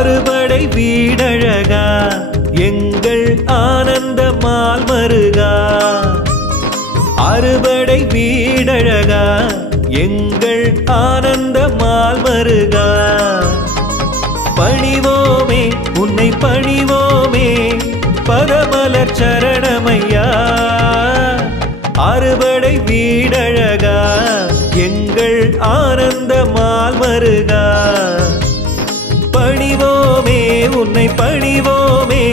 அறுபடை வீடழகா எங்கள் ஆனந்த மால்மருகா அறுபடை வீடழகா எங்கள் ஆனந்த மால்மருகா பணிவோமே உன்னை பணிவோமே பதமலர் சரணமையா அறுபடை வீடழகா எங்கள் ஆனந்த மால்மருகா பணிவோமே உன்னை பணிவோமே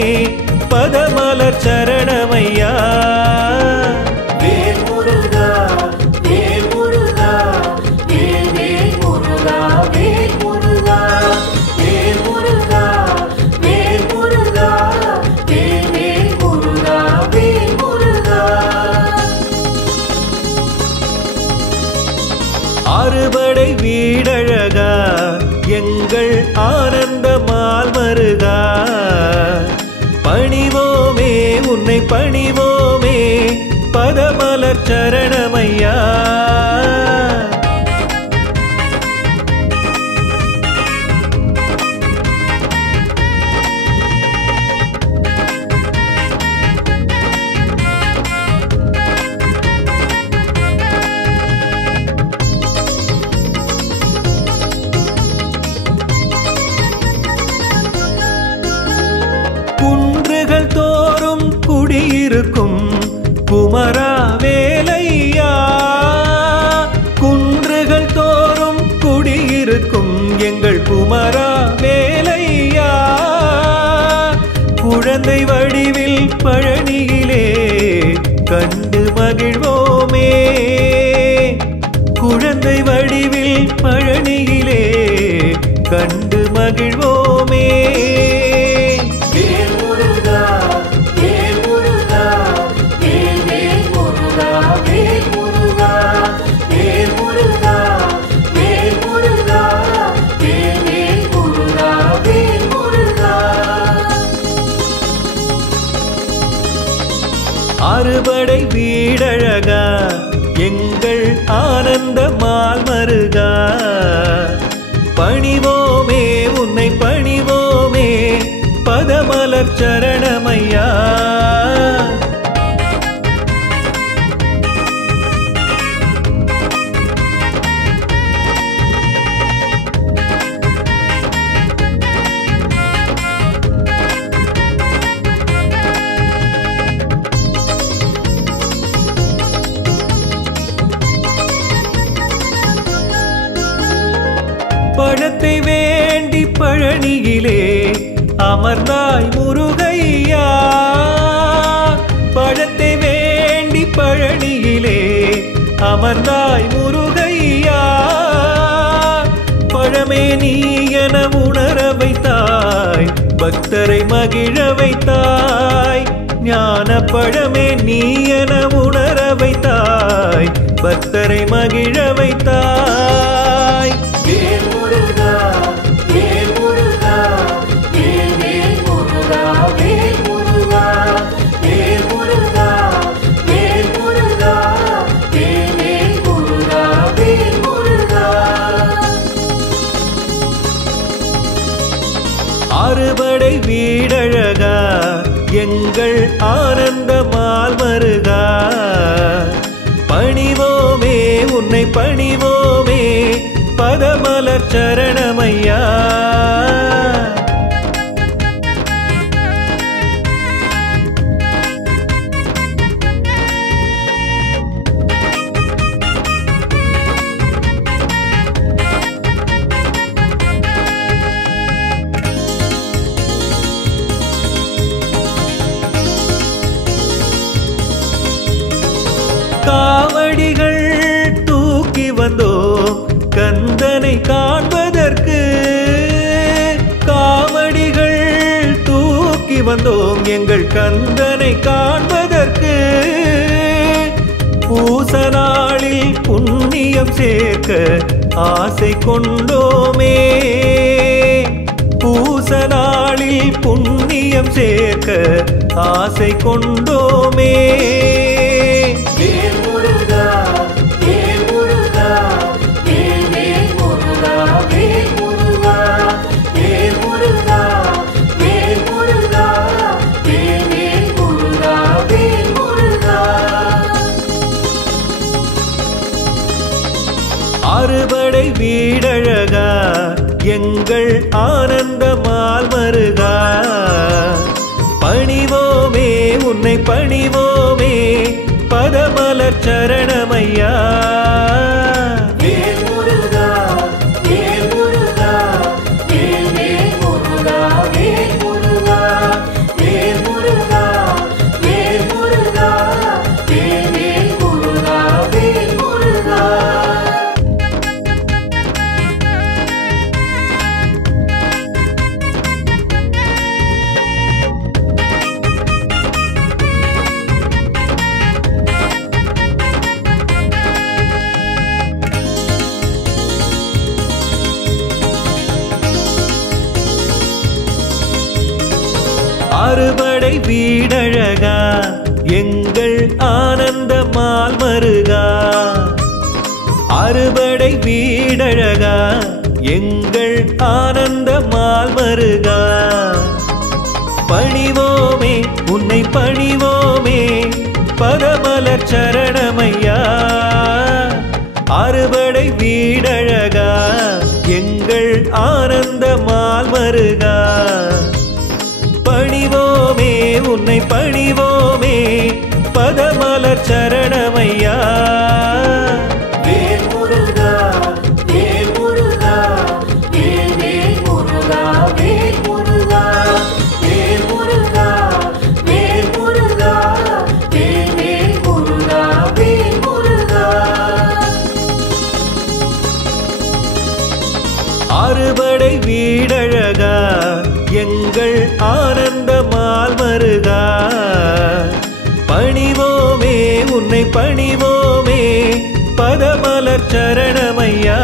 பதமலர் சரணமையா வேல் முருகா வேல் முருகா வேல் வேல் முருகா வேல் முருகா வேல் முருகா வேல் முருகா வேல் வேல் முருகா வேல் முருகா அறுபடை வீடழகா எங்கள் ஆனந்த மால்மருகா பணிவோமே உன்னை பணிவோமே பதமலர் சரணமையா குன்றுகள் தோறும் குடியிருக்கும் குமரா வேலையா குன்றுகள் தோறும் குடியிருக்கும் எங்கள் குமரா வேலையா குழந்தை வடிவில் பழனியிலே கண்டு மகிழ்வோமே குழந்தை வடிவில் பழனியிலே கண்டு மகிழ்வோமே வேல் முருகா வேல் முருகா வேல் வேல் முருகா வேல் முருகா வேல் முருகா வேல் முருகா வேல் வேல் முருகா வேல் முருகா அறுபடை வீடழகா எங்கள் ஆனந்த மால்மருகா பணிவோமே உன்னை பணிவோமே பதமலர் சரணமையா பழத்தை வேண்டி பழனியிலே அமர்ந்தாய் முருகையா பழத்தை வேண்டி பழனியிலே அமர்ந்தாய் முருகையா பழமே நீ என உணர வைத்தாய் பக்தரை மகிழ வைத்தாய் ஞான பழமே நீ என உணர வைத்தாய் பக்தரை மகிழ வைத்தாய் வேல் முருகா வேல் முருகா வேல் வேல் முருகா வேல் முருகா வேல் முருகா வேல் முருகா வேல் வேல் முருகா வேல் முருகா அறுபடை வீடழகா எங்கள் ஆனந்த மால்மருகா பணிவோமே உன்னை பணிவோமே பதமலர் சரணமையா காவடிகள் தூக்கி வந்தோ கந்தனை காண்பதற்கு காவடிகள் தூக்கி வந்தோம் எங்கள் கந்தனை காண்பதற்கு பூச நாளில் புண்ணியம் சேர்க்க ஆசை கொண்டோமே பூச நாளில் புண்ணியம் சேர்க்க ஆசை கொண்டோமே வேல் முருகா வேல் முருகா வேல் வேல் முருகா வேல் முருகா வேல் முருகா அறுபடை வீடழகா எங்கள் ஆனந்த மால்மருகா பணிவோமே உன்னை பணிவோமே பதமலர் சரணமையா வேல் முருகா வேல் முருகா வேல் வேல் முருகா வேல் முருகா வேல் முருகா வேல் முருகா வேல் வேல் முருகா வேல் முருகா அறுபடை வீடழகா எங்கள் ஆனந்த மால்மருகா அறுபடை வீடழகா எங்கள் ஆனந்த மால்மருகா பணிவோமே உன்னை பணிவோமே பதமலர் சரணமையா அறுபடை வீடழகா எங்கள் ஆனந்த மால்மருகா பணிவோமே உன்னை பணிவோமே பதமலர் சரணமையா வேல் முருகா வேல் முருகா வேல் வேல் முருகா வேல் முருகா வேல் முருகா வேல் முருகா வேல் வேல் முருகா வேல் முருகா அறுபடை வீடழகா எங்கள் ஆனந்த மால்மருகா பணிவோமே உன்னை பணிவோமே பதமலர் சரணமையா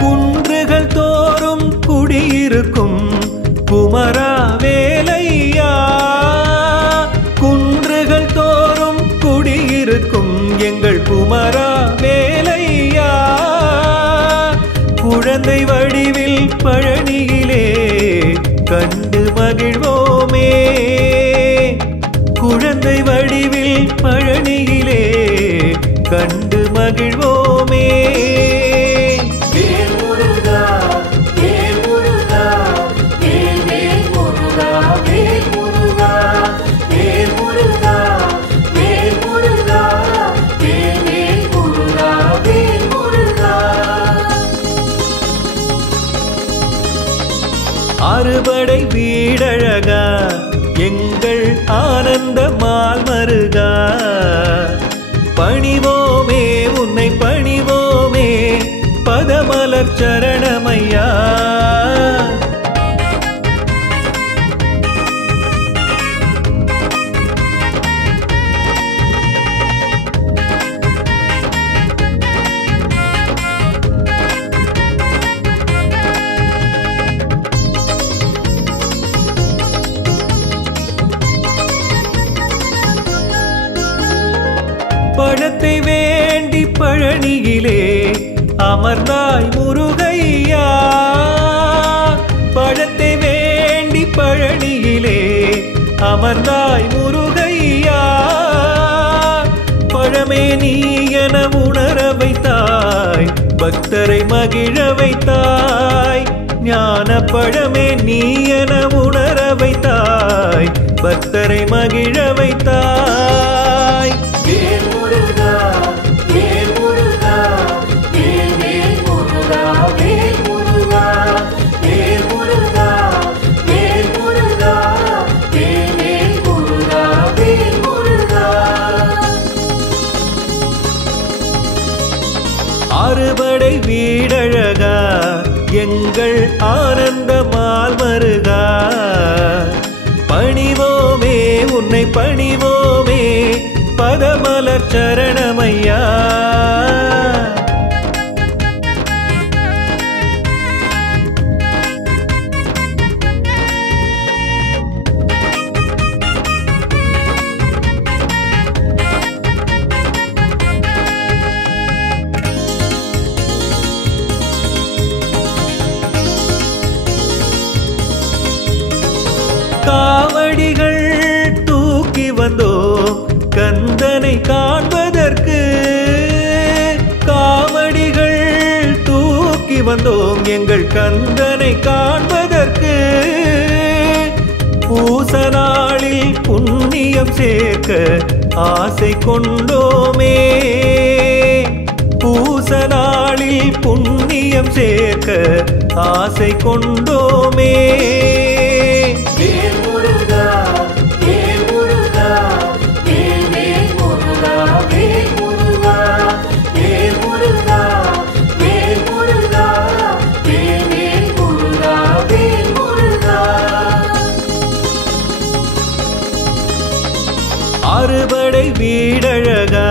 குன்றுகள் தோறும் குடியிருக்கும் குமரா வேலையா குன்றுகள் தோறும் குடியிருக்கும் எங்கள் குமரா வேலையா குழந்தை வடிவில் பழனியிலே கண்டு மகிழ்வோமே குழந்தை வடிவில் பழனியிலே கண்டு மகிழ்வோமே வேல் முருகா வேல் முருகா வேல் வேல் முருகா வேல் முருகா வேல் முருகா வேல் முருகா வேல் வேல் முருகா வேல் முருகா அறுபடை வீடழகா எங்கள் ஆனந்த மால்மருகா பணிவோமே உன்னை பணிவோமே பதமலர் சரணமையா பழத்தை வேண்டி பழனியிலே அமர்ந்தாய் முருகையா பழத்தை வேண்டி பழனியிலே அமர்ந்தாய் முருகையா பழமே நீ என உணர வைத்தாய் பக்தரை மகிழ வைத்தாய் ஞான பழமே நீ என உணர வைத்தாய் பக்தரை மகிழ வைத்தாய் வேல் முருகா வேல் முருகா வேல் வேல் முருகா வேல் முருகா வேல் முருகா வேல் முருகா வேல் வேல் முருகா வேல் முருகா அறுபடை வீடழகா எங்கள் ஆனந்த மால்மருகா பணிவோமே உன்னை பணிவோமே பதமலர் சரணமையா காவடிகள் தூக்கி வந்தோம் கந்தனை காண்பதற்கு. காவடிகள் தூக்கி வந்தோம் எங்கள் கந்தனை காண்பதற்கு. பூச நாளில் புண்ணியம் சேர்க்க ஆசை கொண்டோமே. பூச நாளில் புண்ணியம் சேர்க்க ஆசை கொண்டோமே. வேல் முருகா வேல் முருகா வேல் வேல் முருகா வேல் முருகா வேல் முருகா வேல் முருகா வேல் வேல் முருகா வேல் முருகா. அறுபடை வீடழகா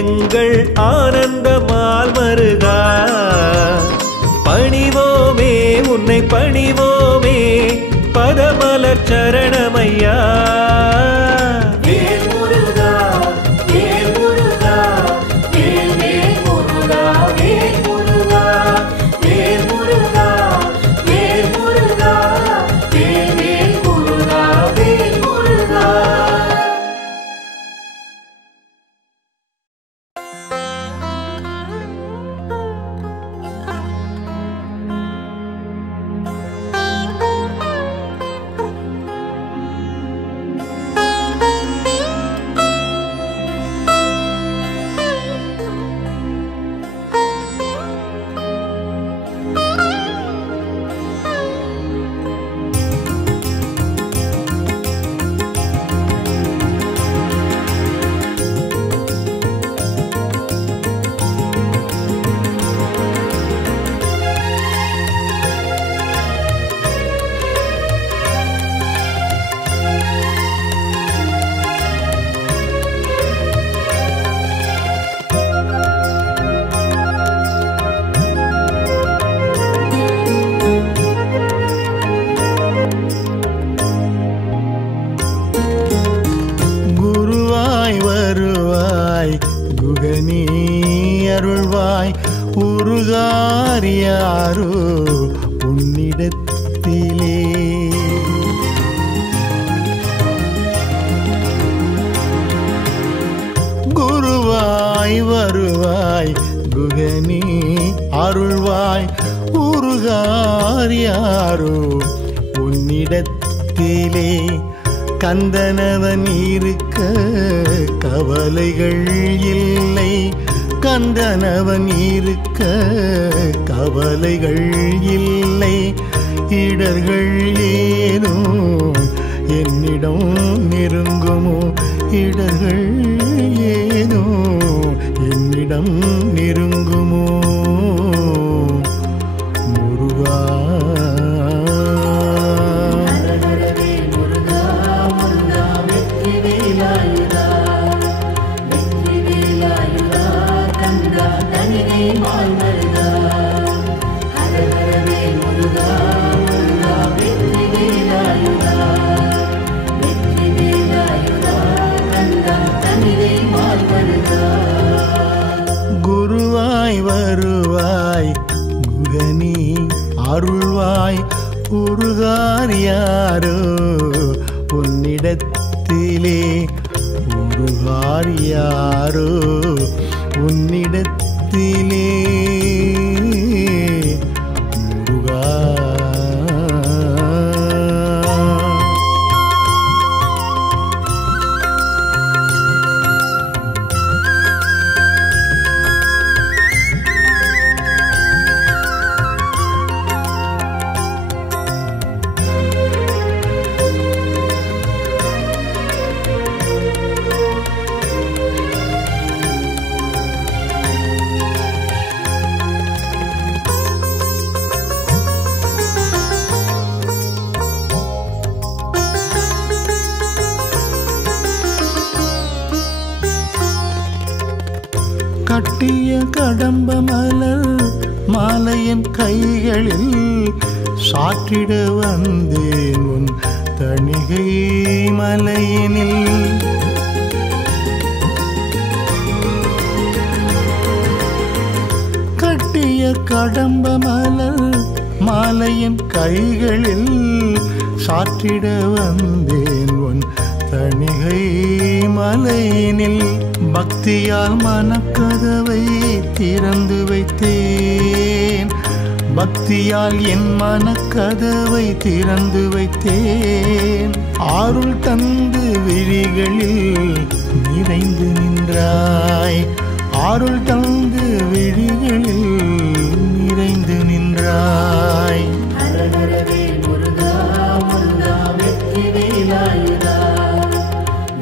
எங்கள் ஆனந்தமால் மருகா. பணிவோமே உன்னை பணிவோமே பதமலர் சரணமையா. வேல் முருகா வேல் முருகா வேல் வேல் முருகா வேல் முருகா வேல் முருகா வேல் முருகா வேல் வேல் முருகா வேல் முருகா. குகனே அருள்வாய் உருகாரியாரோ உன்னிடத்திலே. குருவாய் வருவாய் குகனே அருள்வாய் உருகாரியாரோ உன்னிடத்திலே. கந்தனவன் இருக்க கவலைகள் இல்லை. கந்தனவன் இருக்க கவலைகள் இல்லை. இடர்கள் ஏதோ என்னிடம் நெருங்குமோ. இடர்கள் ஏதோ என்னிடம் நெருங்குமோ. முருகா குருவாய் வருவாய் குகனே அருள்வாய் உருகாரியாரோ உன்னிடத்திலே. உருகாரியாரோ உன்னிடத்திலே. முருகா கட்டிய கடம்ப மலர் மாலையின் கைகளில் சாற்றிட வந்தேன் உன் தணிகை மலையினில். கட்டிய கடம்ப மலர் மாலையின் கைகளில் சாற்றிட வந்தேன் உன் தணிகை மலையினில். பக்தியால் மனக்கதவை திறந்து வைத்தேன், பக்தியால் என் மனக்கதவை திறந்து வைத்தேன். ஆருள் தந்து விழிகளில் நிறைந்து நின்றாய், ஆருள் தந்து விழிகளில் நிறைந்து நின்றாய். ஹரஹரவே முருகா முருகா வெற்றி வேலாயுதா,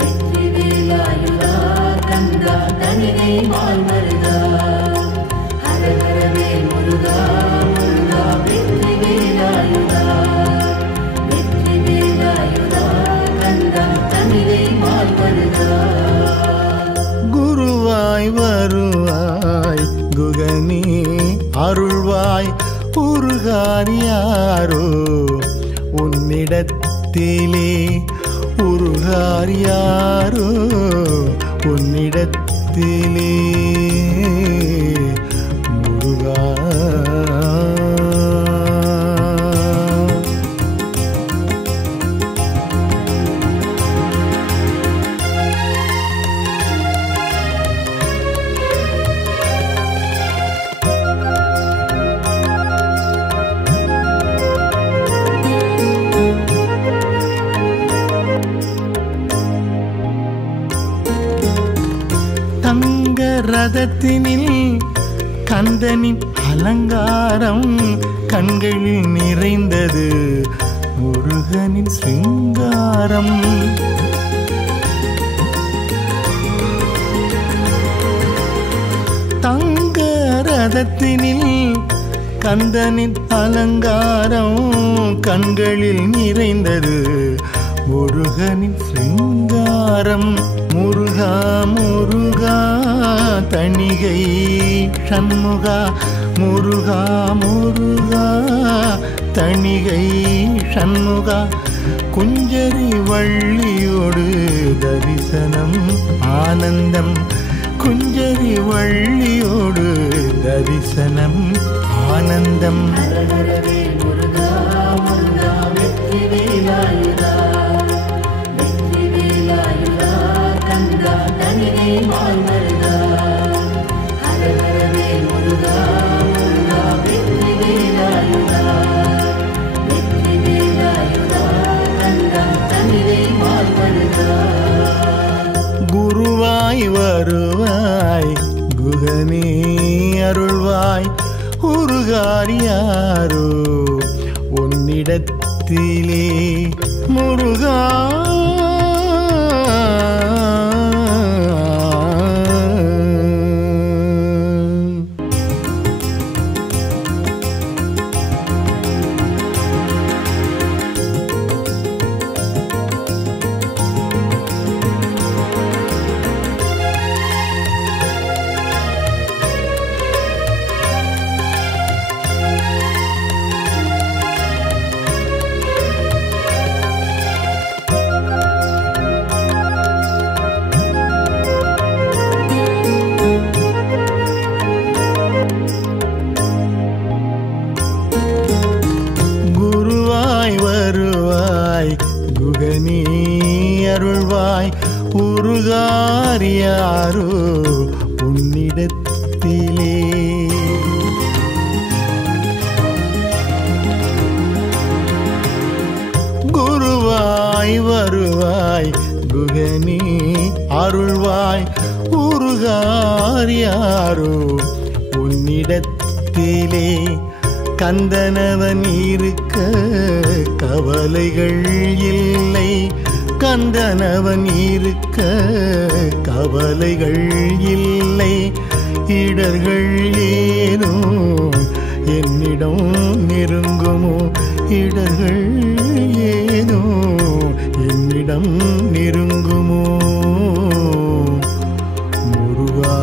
வெற்றி வேலாயுதா கந்தா தனிகை மால்மருகா. ஹரஹரவே முருகா முருகா வெற்றி வேலாயுதா, வெற்றி வேலாயுதா கந்தா தனிகை மால்மருகா. குருவாய் வருவாய் குகனே அருள்வாய் உருகாரியாரோ உன்னிடத்திலே, உருகாரியாரோ உன்னிடத்திலே முருகா. தங்க ரதத்தினில் கந்தனின் அலங்காரம் கண்களில் நிறைந்தது, முருகனின் சிங்காரம். தங்க ரதத்தினில் கந்தனின் அலங்காரம் கண்களில் நிறைந்தது, முருகனின் சிங்காரம். முருகா முருகா தணிகை சண்முகா, முருகா முருகா தணிகை சண்முகா. குஞ்சரி வள்ளியோடு தரிசனம் ஆனந்தம், குஞ்சரி வள்ளியோடு தரிசனம் ஆனந்தம். ஹரஹரவே முருகா முருகா வெற்றி வேலாயுதா, வெற்றி வேலாயுதா கந்தா தனிகை மால்மருகா. ஹரஹரவே முருகா முருகா வெற்றி வேலாயுதா, வெற்றி வேலாயுதா கந்தா தனிகை மால்மருகா. குருவாய் வருவாய் குகனே அருள்வாய் உருகாரியாரோ உன்னிடத்திலே முருகா. குகனே அருள்வாய் உருகாரியாரோ உன்னிடத்திலே. குருவாய் வருவாய் குகனே அருள்வாய் உருகாரியாரோ உன்னிடத்திலே. கந்தனவன் இருக்க கவலைகள் இல்லை, கந்தனவன் இருக்க கவலைகள் இல்லை. இடர்கள் ஏதோ என்னிடம் நெருங்குமோ, இடர்கள் ஏதோ என்னிடம் நெருங்குமோ முருகா.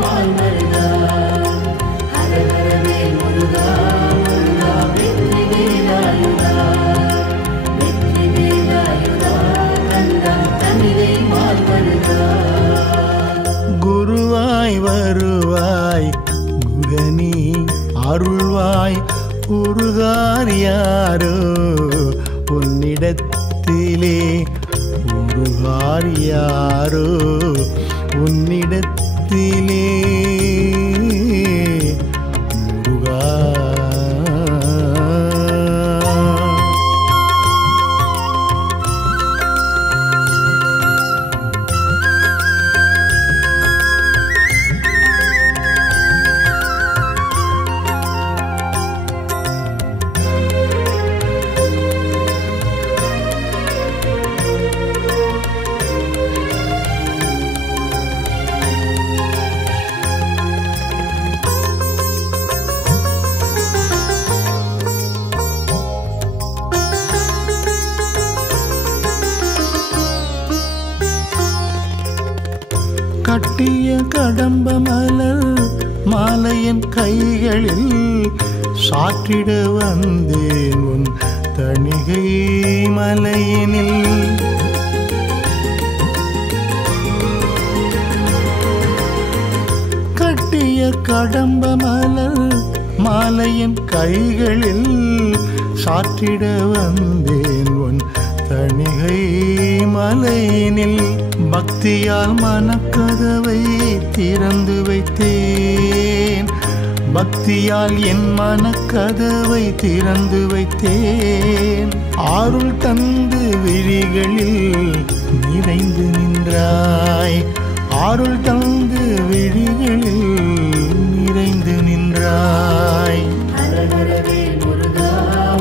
மால்மருகா. யாரோ உன்னிடத்திலே உருகார் யாரோ உன்னிடத்திலே முருகா. கட்டிய கடம்ப மலர் மாலையன் கைகளில் சாற்றிட வந்தேன் உன் தணிகை மலையினில். கட்டிய கடம்ப மலர் மாலையன் கைகளில் சாற்றிட வந்தேன் உன் தணிகை மலையினில். பக்தியால் மனக்கதவை திறந்து வைத்தேன், பக்தியால் என் மனக்கதவை திறந்து வைத்தேன். ஆருள் தந்து விழிகளில் நிறைந்து நின்றாய், ஆருள் தந்து விழிகளில் நிறைந்து நின்றாய். ஹரஹரவே முருகா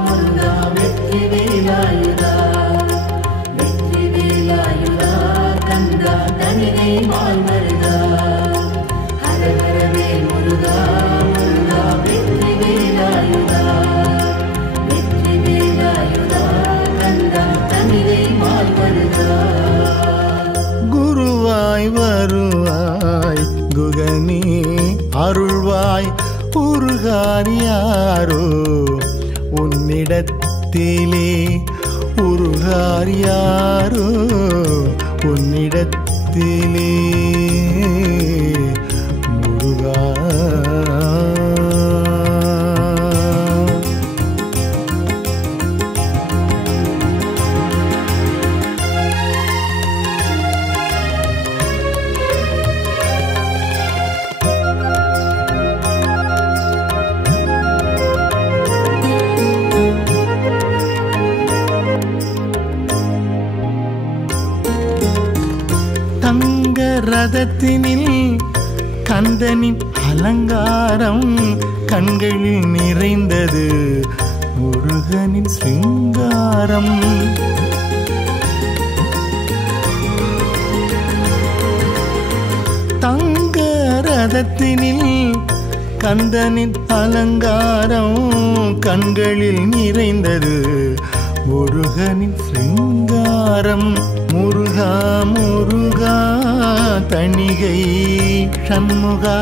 முருகா வெற்றி வேலாயுதா, வெற்றி வேலாயுதா கந்தா தனினை மால் மருகா. ஹரஹரவே முருகா முருகா வெற்றி வேலாயுதா, வெற்றி வேலாயுதா கந்தா தனினை மால் மருகா. குருவாய் வருவாய் குகனே அருள்வாய் உருகார் யாரோ உன்னிடத்திலே உருகார் யாரோ உன்னிடத்திலே முருகா. தங்க ரதத்தினில் கந்தனின் அலங்காரம் கண்களில் நிறைந்தது முருகனின் சிங்காரம். தங்க ரதத்தினில் கந்தனின் அலங்காரம் கண்களில் நிறைந்தது முருகனின் சிங்காரம். முருகா முருகா தணிகை சண்முகா,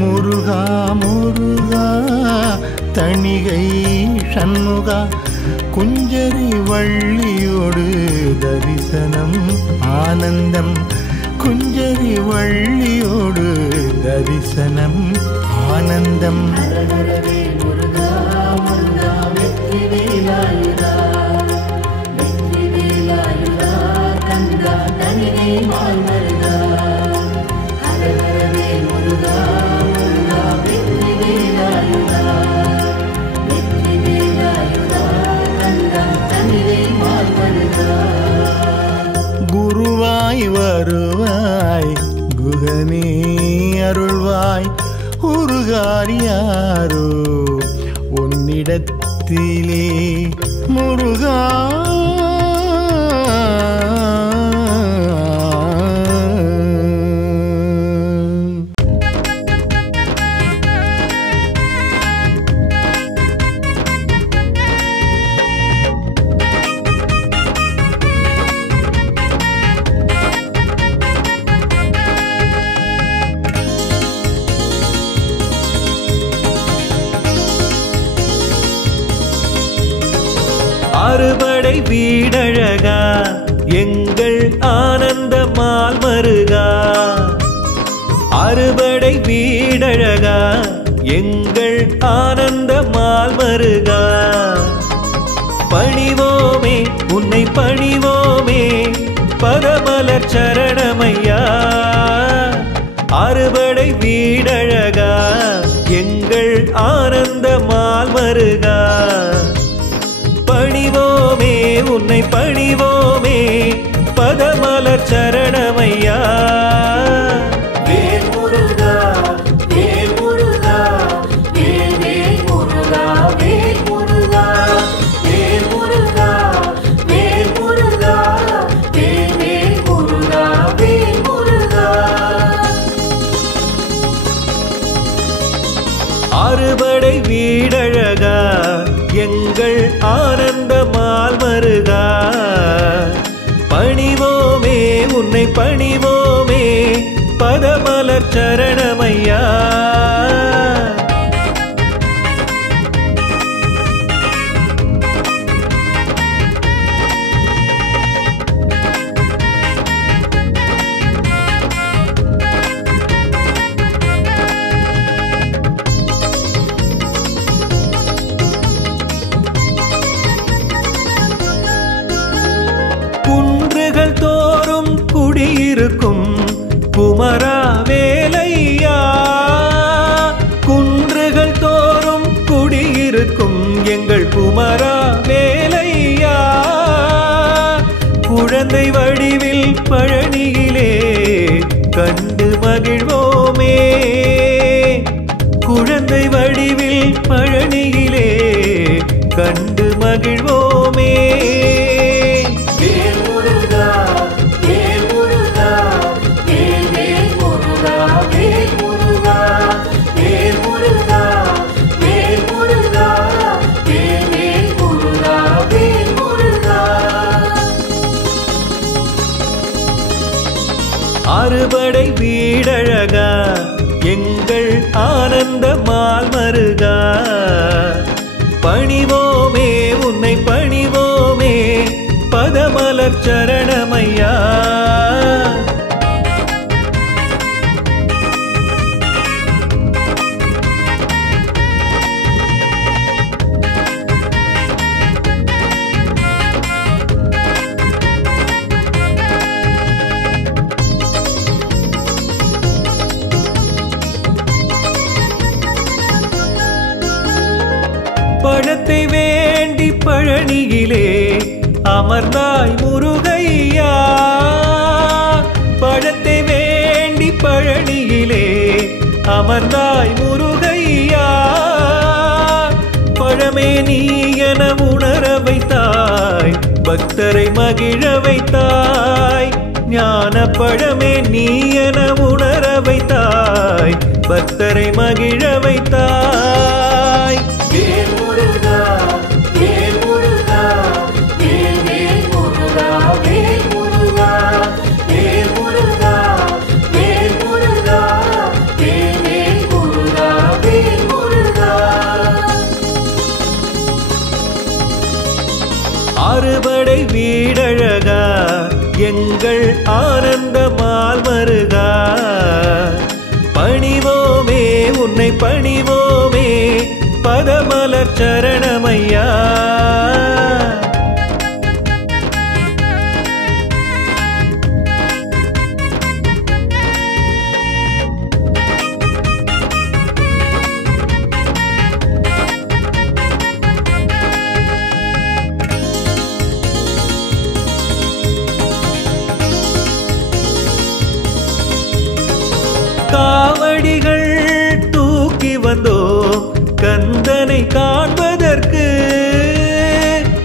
முருகா முருகா தணிகை சண்முகா. குஞ்சரி வள்ளியோடு தரிசனம் ஆனந்தம், குஞ்சரி வள்ளியோடு தரிசனம் ஆனந்தம். ஹரஹரவே முருகா முருகா வெற்றி வேலாயுதா, வெற்றி வேலாயுதா கந்தா தனினை மால் மருகா. ஹரஹரவே முருகா முருகா வெற்றி வேலாயுதா, வெற்றி வேலாயுதா கந்தா தனினை மால் மருகா. குருவாய் வருவாய் குகனே அருள்வாய் உருகார் யாரோ உன்னிடத்திலே முருகா. அறுபடை வீடழகா எங்கள் ஆனந்த மால் மருகா, அறுபடை வீடழகா எங்கள் ஆனந்த மால் மருகா. பதமலர் சரணமையா அறுபடை வீடழகா எங்கள் ஆனந்த மால்மருகா பணிவோமே உன்னை பணிவோமே பதமலர் சரணமையா வேல் முருகா வேல் முருகா வேல் வேல் முருகா வேல் முருகா வேல் முருகா வேல் முருகா வேல் வேல் முருகா வேல் முருகா அறுபடை வீடழகா எங்கள் ஆனந்த மால்மருகா பணிவோமே உன்னை பணிவோமே பதமலர் சரணமையா குன்றுகள் தோறும் குடியிருக்கும் குமரா வேலையா குன்றுகள் தோறும் குடியிருக்கும் எங்கள் குமரா வேலையா குழந்தை வடிவில் பழனியிலே கண்டு மகிழ்வோமே குழந்தை வடிவில் பழனியிலே கண்டு மகிழ்வோமே வேல் முருகா வேல் முருகா வேல் வேல் முருகா வேல் முருகா வேல் முருகா வேல் முருகா வேல் வேல் முருகா வேல் முருகா அறுபடை வீடழகா எங்கள் ஆனந்த மால்மருகா பணிவோமே உன்னை பணிவோமே பதமலர் சரணமையா பழத்தை வேண்டி பழனியிலே அமர்ந்தாய் முருகையா பழத்தை வேண்டி பழனியிலே அமர்ந்தாய் முருகையா பழமே நீ என உணர வைத்தாய் பக்தரை மகிழ வைத்தாய் ஞான பழமே நீ என உணர வைத்தாய் பக்தரை மகிழ வைத்தாய் வேல் முருகா வேல் முருகா வேல் வேல் முருகா வேல் முருகா வேல் முருகா வேல் முருகா வேல் வேல் முருகா வேல் முருகா அறுபடை வீடழகா எங்கள் ஆனந்த மால்மருகா பணிவோமே உன்னை பணிவோமே பதமலர் சரணமையா காவடிகள் தூக்கி வந்தோ கந்தனை காண்பதற்கு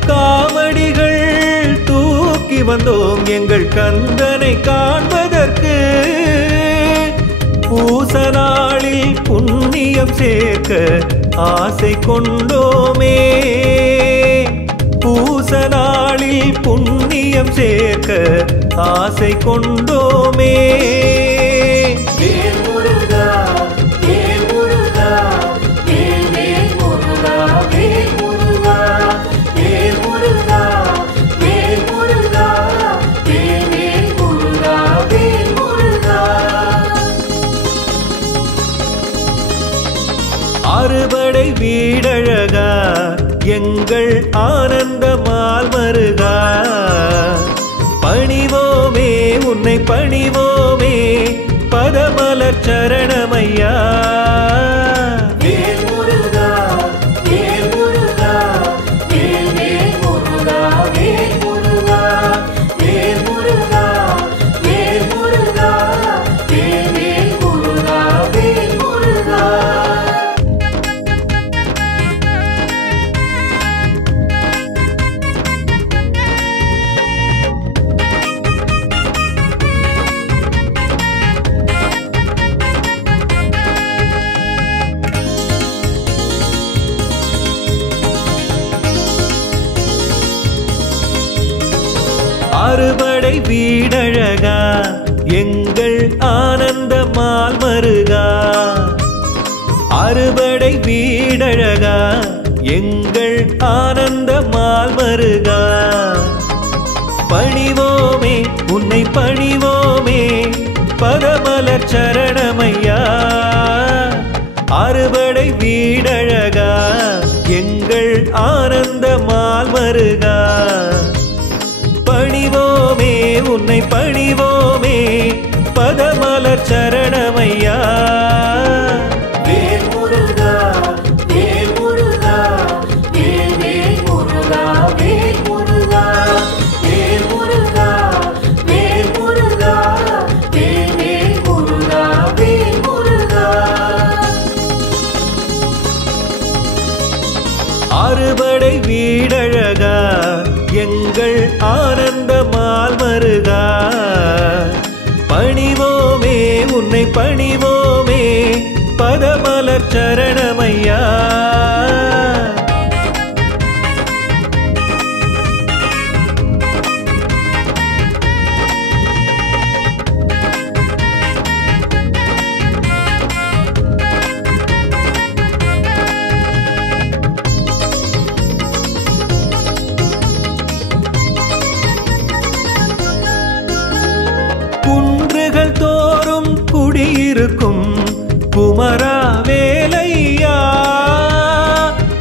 காவடிகள் தூக்கி வந்தோம் எங்கள் கந்தனை காண்பதற்கு பூச நாளில் புண்ணியம் சேர்க்க ஆசை கொண்டோமே பூச நாளில் புண்ணியம் சேர்க்க ஆசை கொண்டோமே வேல் முருகா வேல் முருகா வேல் வேல் முருகா வேல் முருகா வேல் முருகா வேல் முருகா வேல் வேல் முருகா வேல் முருகா அறுபடை வீடழகா எங்கள் ஆனந்த மால்மருகா பணிவோமே உன்னை பணிவோமே பதமலர் சரணமையா வேல் முருகா வேல் முருகா வேல் வேல் முருகா வேல் முருகா வேல் முருகா வேல் முருகா வேல் வேல் முருகா வேல் முருகா அறுபடை வீடழகா எங்கள் ஆனந்த மால்மருகா அறுபடை வீடழகா எங்கள் ஆனந்த மால்மருகா பணிவோமே உன்னை பணிவோமே பதமலர் சரணமையா அறுபடை வீடழகா எங்கள் ஆனந்த மால்மருகா பணிவோமே உன்னை பணிவோமே பதமலர் சரணமையா வேல் முருகா வேல் முருகா வேல் வேல் முருகா வேல் முருகா வேல் முருகா வேல் முருகா வேல் வேல் முருகா வேல் முருகா அறுபடை வீடழகா எங்கள் ஆனந்த மால்மருகா பணிவோமே உன்னை பணிவோமே பதமலர் சரணமையா குன்றுகள் தோறும் குடியிருக்கும் குமரா வேலையா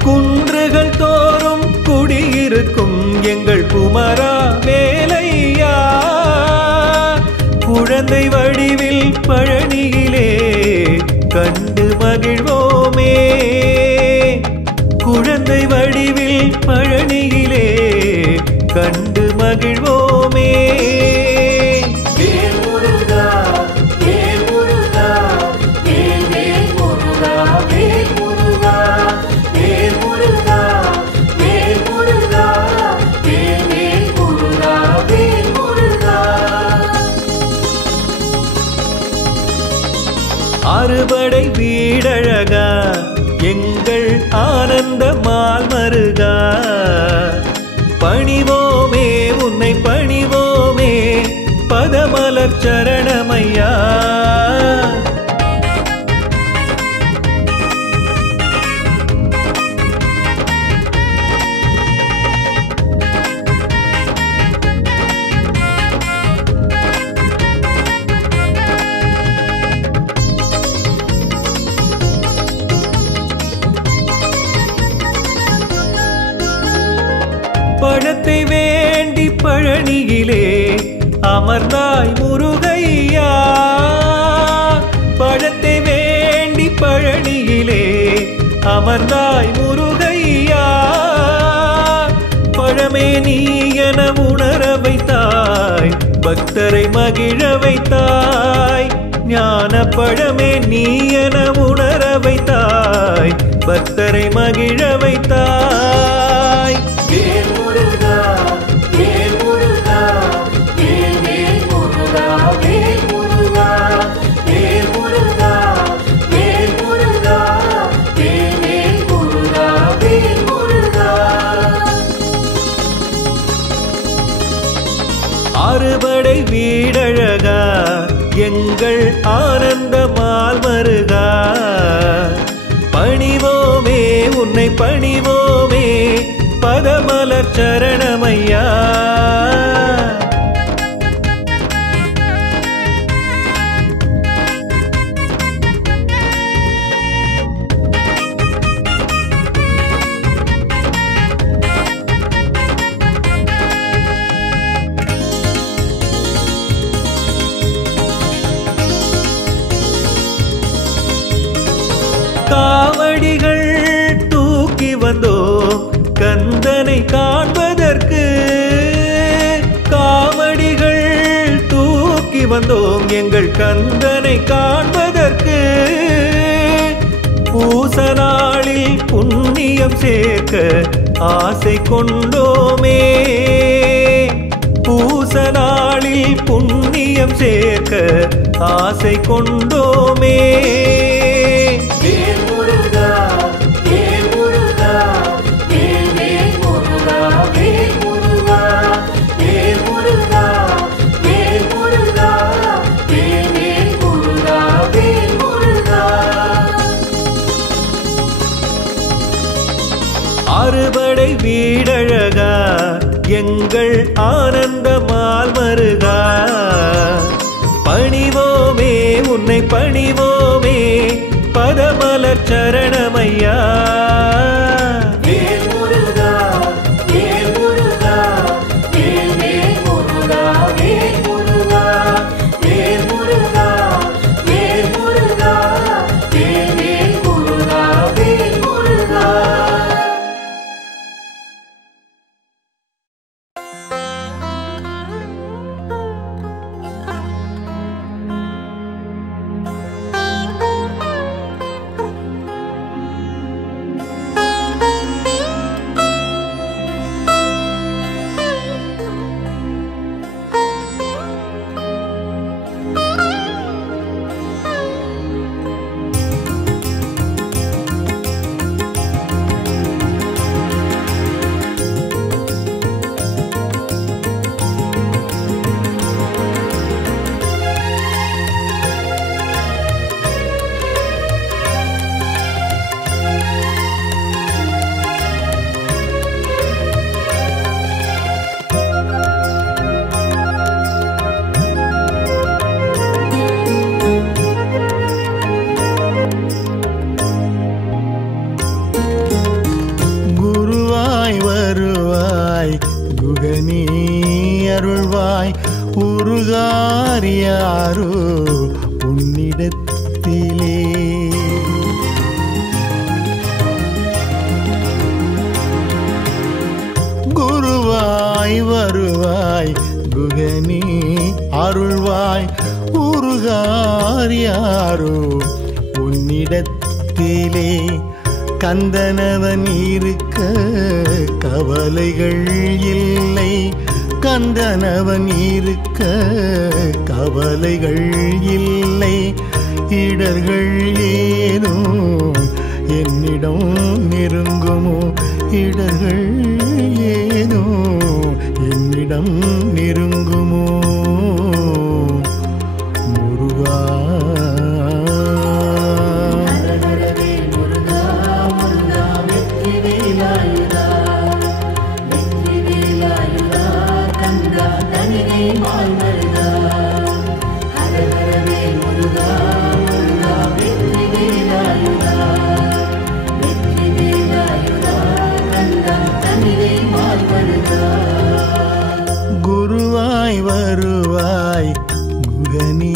குன்றுகள் தோறும் குடியிருக்கும் எங்கள் குமரா வேலையா குழந்தை வடிவில் பழனியிலே கண்டு மகிழ்வோமே குழந்தை வடிவில் பழனியிலே கண்டு மகிழ்வோமே வேல் முருகா வேல் முருகா வேல் வேல் முருகா வேல் முருகா வேல் முருகா வேல் முருகா வேல் வேல் முருகா வேல் முருகா அறுபடை வீடழகா எங்கள் ஆனந்த மால்மருகா பணிவோமே உன்னை பணிவோமே பதமலர் சரணமையா பழத்தை வேண்டி பழனியிலே அமர்ந்தாய் முருகையா பழத்தை வேண்டி பழனியிலே அமர்ந்தாய் முருகையா பழமே நீ என உணர வைத்தாய் பக்தரை மகிழ வைத்தாய் ஞான பழமே நீ என உணர வைத்தாய் பக்தரை மகிழ வைத்தாய் வேல் முருகா வேல் முருகா வேல் வேல் முருகா வேல் முருகா வேல் முருகா வேல் முருகா வேல் வேல் முருகா வேல் முருகா அறுபடை வீடழகா எங்கள் ஆனந்த மால்மருகா பணிவோமே உன்னை பணிவோமே பதமலர் சரணமையா காவடிகள் தூக்கி வந்தோம் கந்தனை காண்பதற்கு. காவடிகள் தூக்கி வந்தோம் எங்கள் கந்தனை காண்பதற்கு. பூச நாளில் புண்ணியம் சேர்க்க ஆசை கொண்டோமே. பூச நாளில் புண்ணியம் சேர்க்க ஆசை கொண்டோமே. வேல் முருகா வேல் முருகா வேல் வேல் முருகா வேல் முருகா வேல் முருகா வேல் முருகா வேல் வேல் முருகா வேல் முருகா. அறுபடை வீடழகா எங்கள் ஆனந்தமால் மருகா. பணிவோமே உன்னை பணிவோமே பதமலர் சரணமையா. வேல் முருகா வேல் முருகா வேல் வேல் முருகா வேல் முருகா வேல் முருகா வேல் முருகா வேல் வேல் முருகா வேல் முருகா. அருள்வாய் உருகாரியாரோ உன்னிடத்திலே. குருவாய் வருவாய் குகனி அருள்வாய் உருகாரியாரோ உன்னிடத்திலே. கந்தனவன் இருக்க கவலைகள் இல்லை, கந்தனவன் இருக்க கவலைகள் இல்லை. இடர்கள் ஏதோ என்னிடம் நெருங்குமோ, இடர்கள் ஏதோ என்னிடம் நெருங்குமோ. முருகா குருவாய் வருவாய் குகனி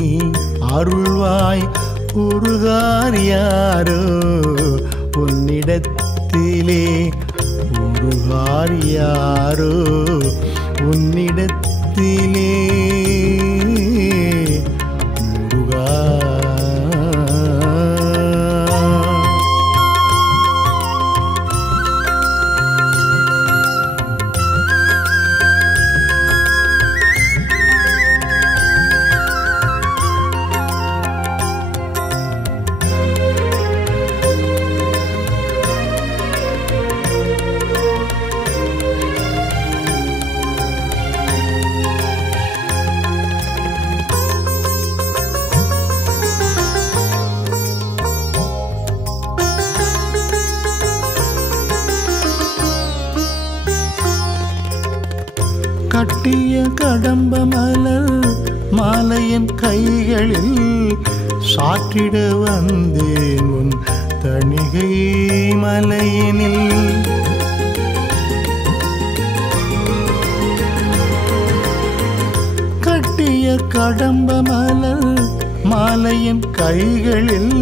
அருள்வாய் உருகாரியாரோ உன்னிடத்திலே. உருகாரியாரோ உன்னிடத்திலே. முருகா கட்டிய கடம்ப மலர் மாலையன் கைகளில் சாற்றிட வந்தேன் உன் தணிகை மலையினில். கட்டிய கடம்ப மலர் மாலையன் கைகளில்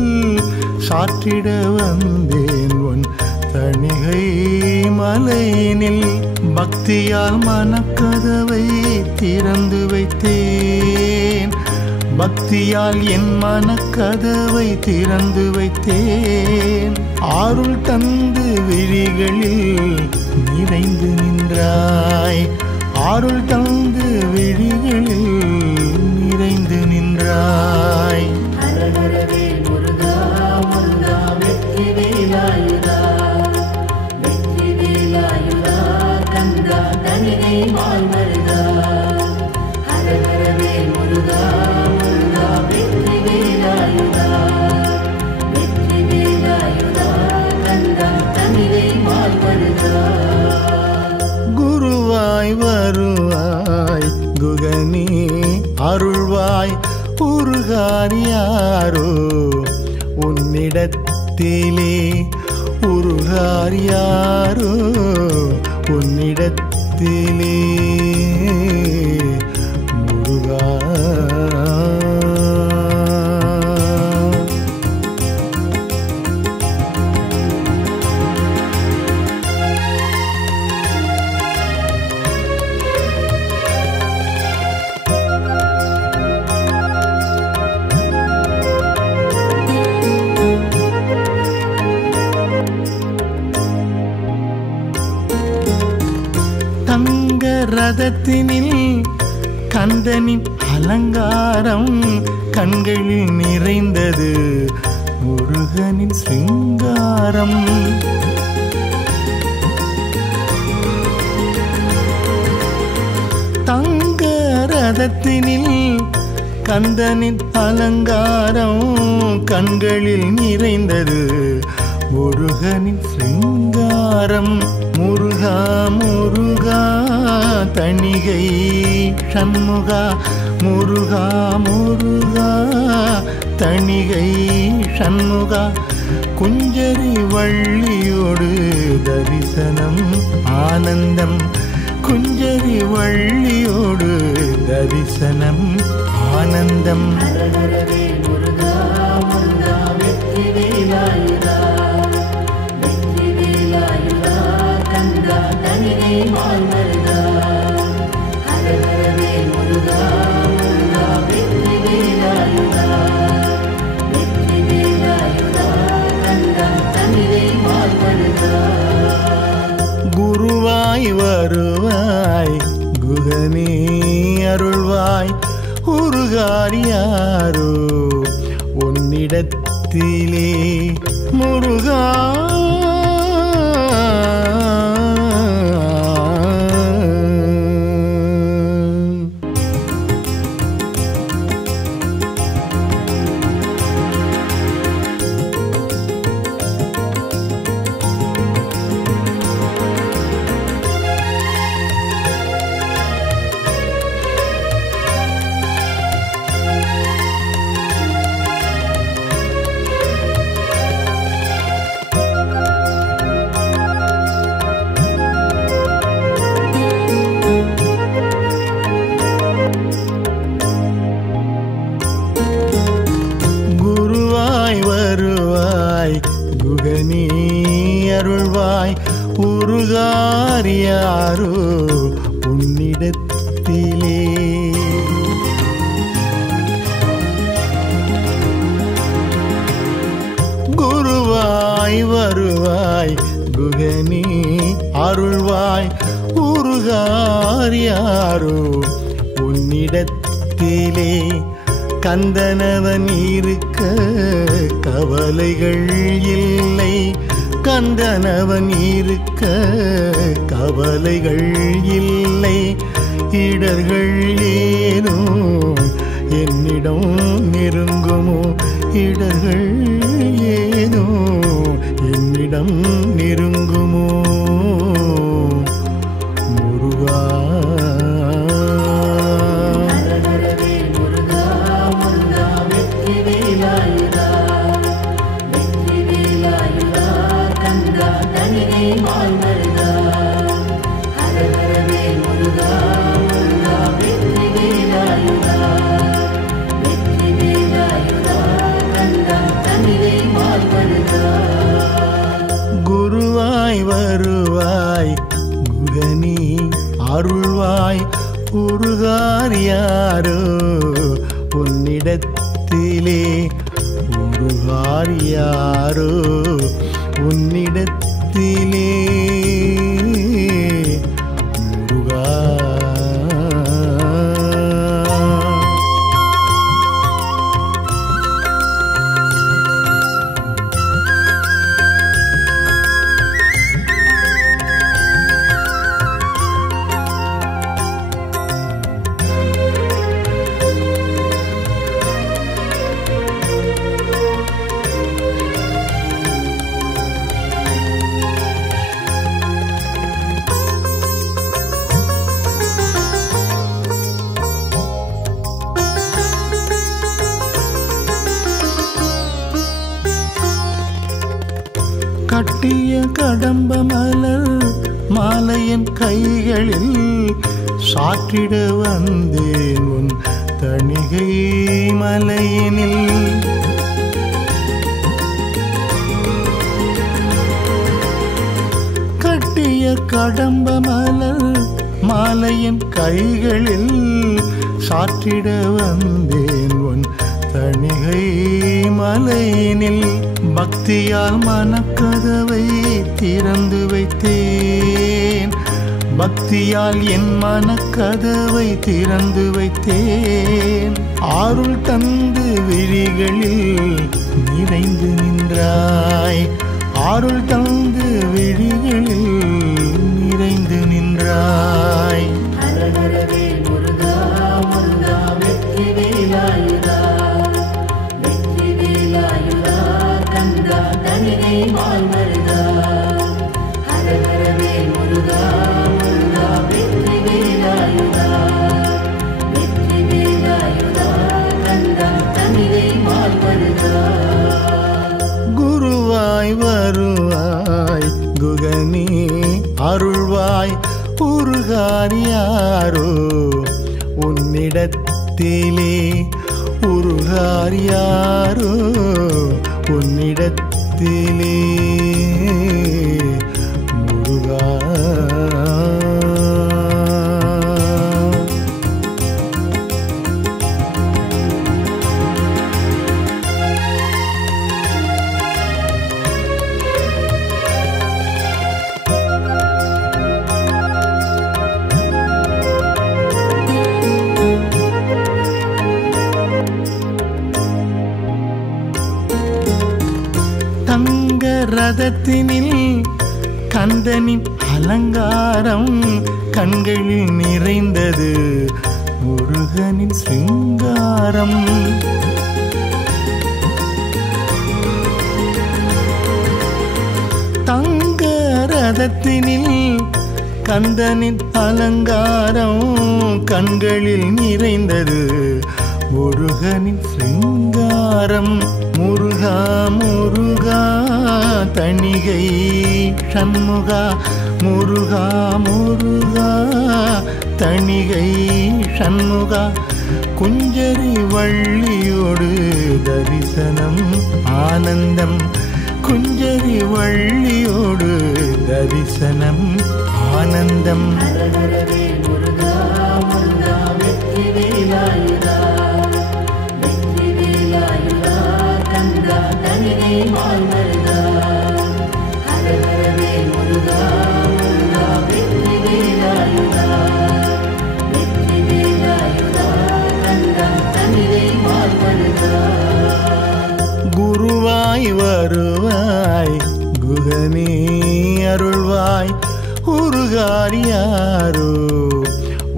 சாற்றிட வந்தேன் உன் தணிகை மலையினில். பக்தியால் மனக்கதவை திறந்து வைத்தேன், பக்தியால் என் மனக்கதவை திறந்து வைத்தேன். ஆருள் தந்து விழிகளில் நிறைந்து நின்றாய், ஆருள் தந்து விழிகளில் நிறைந்து நின்றாய். ஹரஹரவே முருகா முருகா வெற்றி வேலாயுதா, வெற்றி வேலாயுதா கந்தா தனினை மால் மருகா. ஹரஹரவே முருகா முருகா வெற்றி வேலாயுதா, வெற்றி வேலாயுதா கந்தா தனினை மால் மருகா. குருவாய் வருவாய் குகனே அருள்வாய் உருகார் யாரோ உன்னிடத்திலே, உருகார் யாரோ உன்னிடத்திலே முருகா. தங்க ரதத்தினில் கந்தனின் அலங்காரம் கண்களில் நிறைந்தது, முருகனின் சிங்காரம். தங்க ரதத்தினில் கந்தனின் அலங்காரம் கண்களில் நிறைந்தது, முருகனின் சிங்காரம். முருகா முருகா தணிகை சண்முகா, முருகா முருகா தணிகை சண்முகா. குஞ்சரி வள்ளியோடு தரிசனம் ஆனந்தம், குஞ்சரி வள்ளியோடு தரிசனம் ஆனந்தம். ஹரஹரவே முருகா முருகா வெற்றி வேலாயுதா, வெற்றி வேலாயுதா கந்தா தனினை மால் மருகா. ஹரஹரவே முருகா முருகா வெற்றி வேலாயுதா, வெற்றி வேலாயுதா கந்தா தனினை மால் மருகா. குருவாய் வருவாய் குகனே அருள்வாய் உருகார் யாரோ உன்னிடத்திலே முருகா. குகனே அருள்வாய் உருகார் யாரோ உன்னிடத்திலே. குருவாய் வருவாய் குகனே அருள்வாய் உருகார் யாரோ உன்னிடத்திலே. கந்தனவன் இருக்க கவலைகள் இல்லை, கந்தனவன் இருக்க கவலைகள் இல்லை. இடர்கள் ஏனோ என்னிடம் நெருங்குமோ, இடர்கள் ஏனோ என்னிடம் நெருங்குமோ முருகா. மால் உருகார் யாரோ உன்னிடத்திலே உருகார் யாரோ உன்னிடத்திலே முருகா. கட்டிய கடம்ப மலர் மாலையன் கைகளில் சாற்றிட வந்தேன் உன் தணிகை மலையினில். கட்டிய கடம்ப மலர் மாலையன் கைகளில் சாற்றிட வந்தேன் உன் தணிகை மலையினில். பக்தியால் மனக்கதவை திறந்து வைத்தேன், பக்தியால் என் மனக்கதவை திறந்து வைத்தேன். ஆருள் தந்து விழிகளில் நிறைந்து நின்றாய், ஆருள் தந்து விழிகளில் நிறைந்து நின்றாய். ஹரஹரவே முருகா முருகா வெற்றி வேலாயுதா, வெற்றி வேலாயுதா கந்தா தனினை மால் மருகா. ஹரஹரவே முருகா முருகா வெற்றி வேலாயுதா, வெற்றி வேலாயுதா கந்தா தனினை மால் மருகா. குருவாய் வருவாய் குகனே அருள்வாய் உருகார் யாரோ உன்னிடத்திலே உருகார் யாரோ உன்னிடத்திலே முருகா. தங்க ரதத்தினில் கந்தனின் அலங்காரம் கண்களில் நிறைந்தது முருகனின் சிங்காரம். தங்க ரதத்தினில் கந்தனின் அலங்காரம் கண்களில் நிறைந்தது முருகனின் சிங்காரம். முருகா முருகா தணிகை சண்முகா, முருகா முருகா தணிகை சண்முகா. குஞ்சரி வள்ளியோடு தரிசனம் ஆனந்தம், குஞ்சரி வள்ளியோடு தரிசனம் ஆனந்தம். ஹரஹரவே முருகா முருகா வெற்றி வேலாயுதா, வெற்றி வேலாயுதா கந்தா தனினை மால் மருகா. ஹரஹரவே முருகா முருகா வெற்றி வேலாயுதா, வெற்றி வேலாயுதா கந்தா தனினை மால் மருகா. குருவாய் வருவாய் குகனே அருள்வாய் உருகார் யாரோ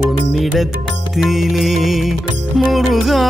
உன்னிடத்திலே முருகா.